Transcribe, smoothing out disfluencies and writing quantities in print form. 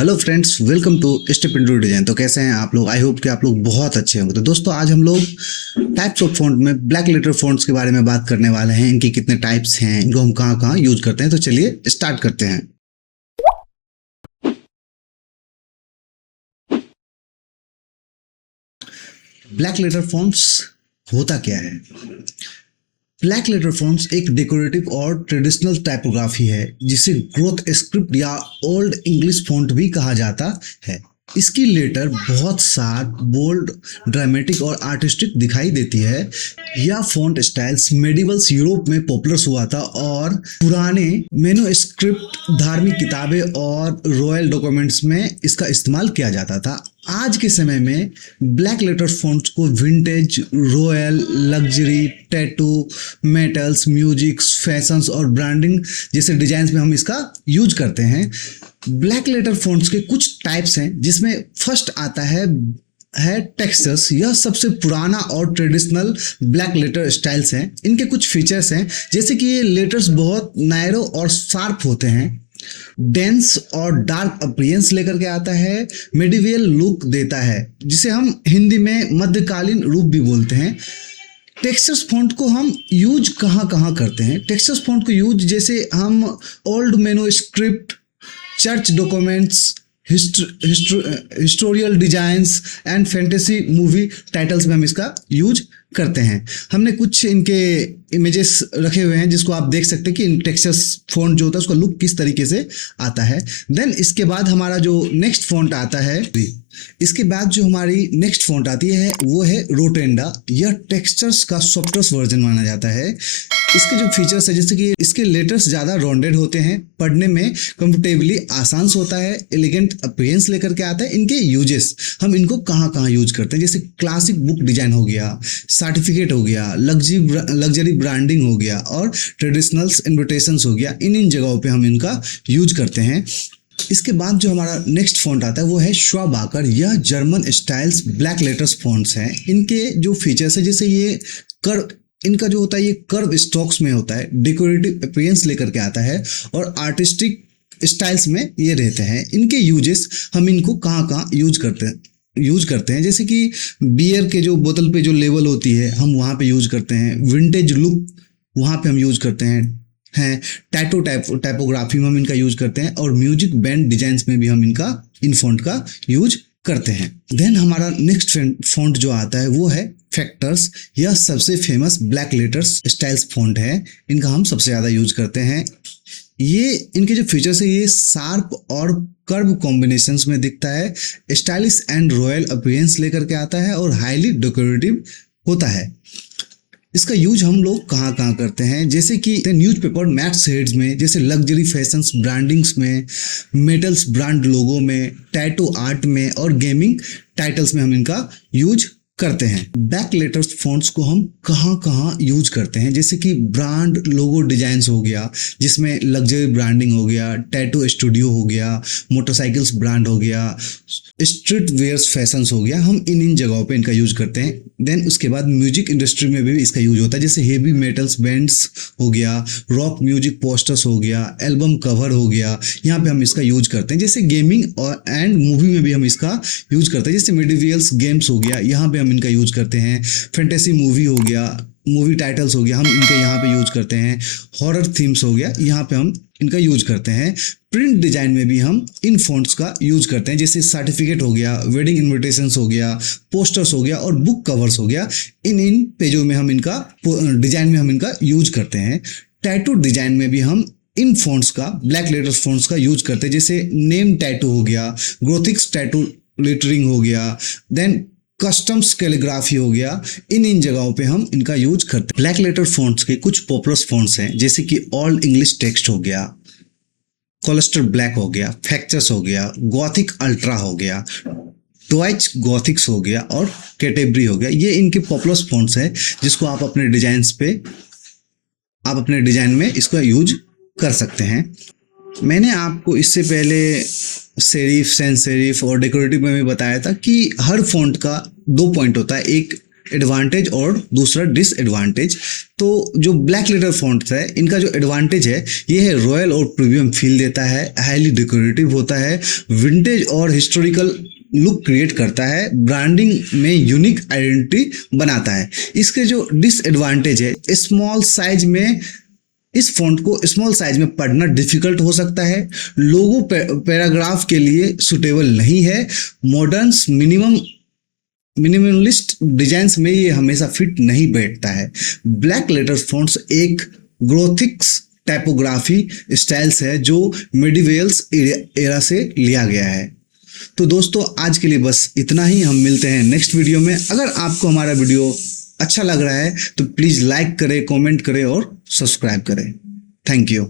Hello friends, welcome to step into design. तो कैसे हैं आप लोग? आई होप कि आप लोग बहुत अच्छे होंगे। तो दोस्तों, आज हम लोग टाइप्स ऑफ फ़ॉन्ट में ब्लैक लेटर फ़ॉन्ट्स के बारे में बात करने वाले हैं। इनके कितने टाइप्स हैं, इनको हम कहाँ कहाँ यूज करते हैं। तो चलिए स्टार्ट करते हैं। ब्लैक लेटर फ़ॉन्ट्स होता क्या है? ब्लैक लेटर फ़ॉन्ट्स एक डेकोरेटिव और ट्रेडिशनल टाइपोग्राफी है जिसे ग्रोथ स्क्रिप्ट या ओल्ड इंग्लिश फ़ॉन्ट भी कहा जाता है। इसकी लेटर बहुत शार्प, बोल्ड, ड्रामेटिक और आर्टिस्टिक दिखाई देती है। यह फ़ॉन्ट स्टाइल्स मेडिवल्स यूरोप में पॉपुलर हुआ था और पुराने मैन्युस्क्रिप्ट, धार्मिक किताबें और रॉयल डॉक्यूमेंट्स में इसका इस्तेमाल किया जाता था। आज के समय में ब्लैक लेटर फ़ॉन्ट्स को vintage, royal, luxury, tattoo, metals, music, fashions और ब्रांडिंग जैसे डिजाइन में हम इसका यूज करते हैं। ब्लैक लेटर फ़ॉन्ट्स के कुछ टाइप्स हैं, जिसमें फर्स्ट आता है टेक्सचर्स। यह सबसे पुराना और ट्रेडिशनल ब्लैक लेटर स्टाइल्स हैं। इनके कुछ फीचर्स हैं, जैसे कि ये लेटर्स बहुत नैरो और शार्प होते हैं, डेंस और डार्क अपीयरेंस लेकर के आता है, मेडिवियल लुक देता है, जिसे हम हिंदी में मध्यकालीन रूप भी बोलते हैं। टेक्सचर्स फॉन्ट को हम यूज कहाँ कहाँ करते हैं? टेक्सचर्स फॉन्ट को यूज जैसे हम old manuscript, church documents, historical designs and fantasy movie titles में हम इसका यूज करते हैं। हमने कुछ इनके इमेजेस रखे हुए हैं, जिसको आप देख सकते हैं कि इन टेक्सचर्स फॉन्ट जो होता है उसका लुक किस तरीके से आता है। देन इसके बाद हमारा जो नेक्स्ट फॉन्ट आता है, इसके बाद जो हमारी नेक्स्ट फॉन्ट आती है वो है रोटेंडा। यह टेक्सचर्स का सॉफ्टेस्ट वर्जन माना जाता है। इसके जो फीचर्स है, जैसे कि इसके लेटर्स ज़्यादा राउंडेड होते हैं, पढ़ने में कंफर्टेबली आसान होता है, एलिगेंट अपीयरेंस लेकर के आता है। इनके यूजेस हम इनको कहाँ कहाँ यूज करते हैं, जैसे क्लासिक बुक डिजाइन हो गया, सर्टिफिकेट हो गया, लग्जरी ब्रांडिंग हो गया और ट्रेडिशनल्स इन्विटेशंस हो गया। इन जगहों पे हम इनका यूज करते हैं। इसके बाद जो हमारा नेक्स्ट फॉन्ट आता है वो है श्वाबाकर। यह German styles black letters fonts हैं। इनके जो फीचर्स है, जैसे ये कर्व, इनका जो होता है ये कर्व स्ट्रोक्स में होता है, डेकोरेटिव अपीयरेंस लेकर के आता है और आर्टिस्टिक स्टाइल्स में ये रहते हैं। इनके यूजेस हम इनको कहाँ कहाँ यूज करते हैं, जैसे कि बियर के जो बोतल पे जो लेबल होती है हम वहाँ पे यूज करते हैं। विंटेज लुक वहाँ पे हम यूज करते हैं टैटू टाइपोग्राफी में हम इनका यूज करते हैं और म्यूजिक बैंड डिजाइन्स में भी हम इन फॉन्ट का यूज करते हैं। देन हमारा नेक्स्ट फॉन्ट जो आता है वो है फैक्टर्स। यह सबसे famous black letters styles font है। इनका हम सबसे ज़्यादा यूज करते हैं। ये इनके जो फीचर्स है, ये शार्प और कर्व कॉम्बिनेशंस में दिखता है, स्टाइलिश एंड रॉयल अपीयरेंस लेकर के आता है और हाईली डेकोरेटिव होता है। इसका यूज हम लोग कहाँ कहाँ करते हैं, जैसे कि न्यूज़पेपर मैट शेड्स में, जैसे लग्जरी फैशंस ब्रांडिंग्स में, मेटल्स ब्रांड लोगो में, टैटू आर्ट में और गेमिंग टाइटल्स में हम इनका यूज करते हैं। बैक लेटर्स फॉन्ट्स को हम कहाँ कहाँ यूज करते हैं, जैसे कि ब्रांड लोगो डिजाइन्स हो गया, जिसमें लग्जरी ब्रांडिंग हो गया, टैटू स्टूडियो हो गया, मोटरसाइकिल्स ब्रांड हो गया, स्ट्रीट वेयर्स फैशंस हो गया। हम इन जगहों पे इनका यूज करते हैं। देन उसके बाद म्यूजिक इंडस्ट्री में भी इसका यूज होता है, जैसे हेवी मेटल्स बैंड्स हो गया, रॉक म्यूजिक पोस्टर्स हो गया, एल्बम कवर हो गया, यहाँ पे हम इसका यूज करते हैं। जैसे गेमिंग और एंड मूवी में भी हम इसका यूज करते हैं, जैसे मेडिवियल्स गेम्स हो गया, यहाँ पे हम इनका यूज करते हैं। फैंटेसी मूवी हो गया, मूवी टाइटल्स हो गया, हम इनके यहाँ पे यूज करते हैं। हॉरर थीम्स हो गया, यहाँ पे हम इनका यूज करते हैं। प्रिंट डिजाइन में भी हम इन फॉन्ट्स का यूज करते हैं, जैसे सर्टिफिकेट हो गया, वेडिंग इनविटेशंस हो गया, पोस्टर्स हो गया और बुक कवर्स हो गया। इन पेजों में हम इनका डिजाइन में हम इनका यूज करते हैं। टैटू डिजाइन में भी हम इन फॉन्ट्स का, ब्लैक लेटर्स फॉन्ट्स का यूज करते हैं, जैसे नेम टैटू हो गया, ग्रोथिक्स टैटू लेटरिंग हो गया, देन कस्टम्स कैलीग्राफी हो गया। इन जगहों पे हम इनका यूज करते हैं। ब्लैक लेटर फॉन्ट्स के कुछ पॉपुलर फॉन्ट्स हैं, जैसे कि ओल्ड इंग्लिश टेक्स्ट हो गया, कोलेस्टर ब्लैक हो गया, फैक्चर्स हो गया, गॉथिक अल्ट्रा हो गया, डॉइच गॉथिक्स हो गया और कैटेगरी हो गया। ये इनके पॉपुलर फॉन्ट्स हैं, जिसको आप अपने डिजाइन में इसका यूज कर सकते हैं। मैंने आपको इससे पहले सेरिफ, सैंस सेरिफ और डेकोरेटिव में भी बताया था कि हर फॉन्ट का दो पॉइंट होता है, एक एडवांटेज और दूसरा डिसएडवांटेज। तो जो ब्लैक लेटर फॉन्ट है, इनका जो एडवांटेज है ये है रॉयल और प्रीमियम फील देता है, हाईली डेकोरेटिव होता है, विंटेज और हिस्टोरिकल लुक क्रिएट करता है, ब्रांडिंग में यूनिक आइडेंटिटी बनाता है। इसके जो डिसएडवांटेज है, स्मॉल साइज में इस फॉन्ट को स्मॉल साइज में पढ़ना डिफिकल्ट हो सकता है, लोगो पैराग्राफ के लिए सुटेबल नहीं है, मॉडर्न्स मिनिमलिस्ट डिजाइन्स में ये हमेशा फिट नहीं बैठता है। ब्लैक लेटर फॉन्ट्स एक ग्रोथिक्स टाइपोग्राफी स्टाइल्स है जो मिडिवेल्स एरा से लिया गया है। तो दोस्तों आज के लिए बस इतना ही, हम मिलते हैं नेक्स्ट वीडियो में। अगर आपको हमारा वीडियो अच्छा लग रहा है तो प्लीज़ लाइक करें, कमेंट करें और सब्सक्राइब करें। Thank you.